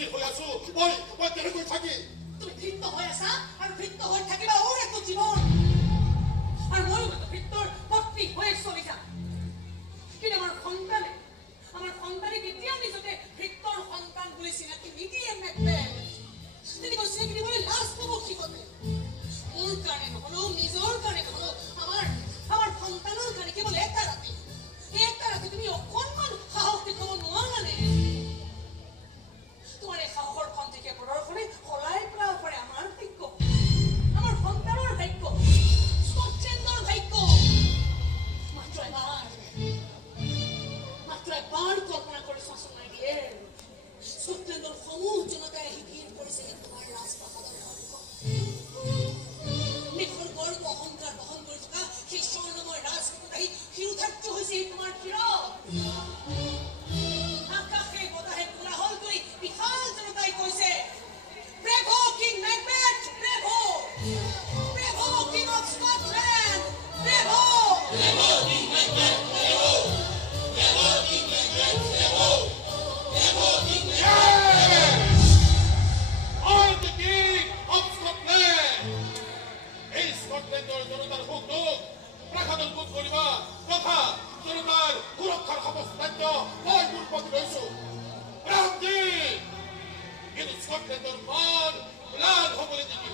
অস্থিৰ হৈ আছো মই কেনেকৈ থাকি তুমি ভৃত্য হৈ আছা আৰু ভৃত্য হৈ থাকিবা মোৰ একো জীৱন আৰু ময়ো ভৃত্যৰ পত্নী হৈ চলি যাম কিন্তু আমাৰ সন্তানে কেতিয়াও নিজকে ভৃত্যৰ সন্তান বুলি চিনাকি নিদিয়ে মেকবেথ তেনেকৈ চিনাকি দিবলৈ লাজ পাব শিকতে মোৰ কাৰণে নহলেও নিজৰ কাৰণে নহলেও আমাৰ সন্তানৰ কাৰণে কেৱল এটা ৰাতি তুমি অকণমান সাহস দেখুৱাব নোৱাৰানে তোমাৰ এই সাহসৰ খন্তেকীয়া প্ৰদৰ্শনে সলাই পেলাব পাৰে আমাৰ ভাগ্য আমাৰ সন্তানৰ ভাগ্য স্কটলেণ্ডৰ ভাগ্য মাত্ৰ এবাৰ কল্পনা কৰি চোৱাচোন নাই দিয়ে স্কটলেণ্ডৰ সমূহ জনতাই আহি ভিৰ কৰিছে তোমাৰ ৰাজপ্ৰাসাদৰ দেশৰ গৰ্ব অহংকাৰ বহন কৰি থকা সেই স্বৰ্ণময় ৰাজপথত আহি শিৰোধাৰ্য হৈছে তোমাৰ শিৰত আকাশে বতাহে কোলাহল কৰি বিশাল জনতাই কৈছে Bravo king Macbeth Bravo king of Scotland Bravo king Macbeth Bravo king Macbeth Bravo king I am the king of Scotland এই স্কটলেণ্ডৰ জনতাৰ সুখ-দুখ প্ৰাসাদত ভোগ কৰিবা তথা জনতাৰ সুৰক্ষাৰ সমস্ত দায়িত্ব মই মোৰ প্ৰতি লৈছো কিন্তু স্কটলেণ্ডৰ মান ম্লান হ'বলৈ নিদিয়ে